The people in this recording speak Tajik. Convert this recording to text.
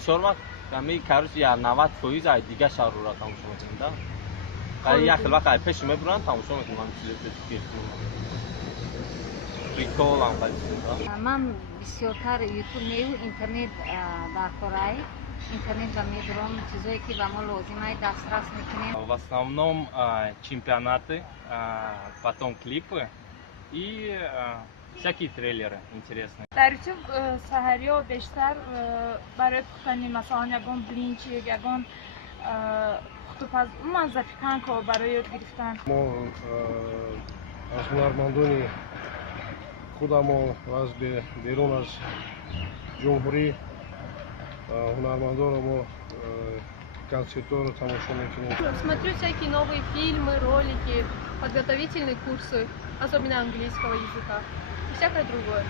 бисёр вақт ҳамин карус я 90% ай дига шаҳрро тамошо мекунем да. Қай як хел вақт ай пеш мебуранд тамошо мекунем чизе прикол ам қайда. Ман бисёртар ютуб мею интернет дар корай. Интернет ва медиром чизое ки ба мо лозим ай дастрас мекунем. В основном чемпионаты, потом клипы и всякие трейлеры интересные. дар ютуб саҳариё бештар барои пухтани масалан ягон блинчи ягон хутупаз умуман запеканка барои ёд гирифтан. мо аз ҳунармандони худамо аз берун аз ҷумҳурӣ ҳунармандонро мо концертҳоро тамошо мекунем. Смотрю всякие новые фильмы, ролики, подготовительные курсы, особенно английского языка и всякое другое.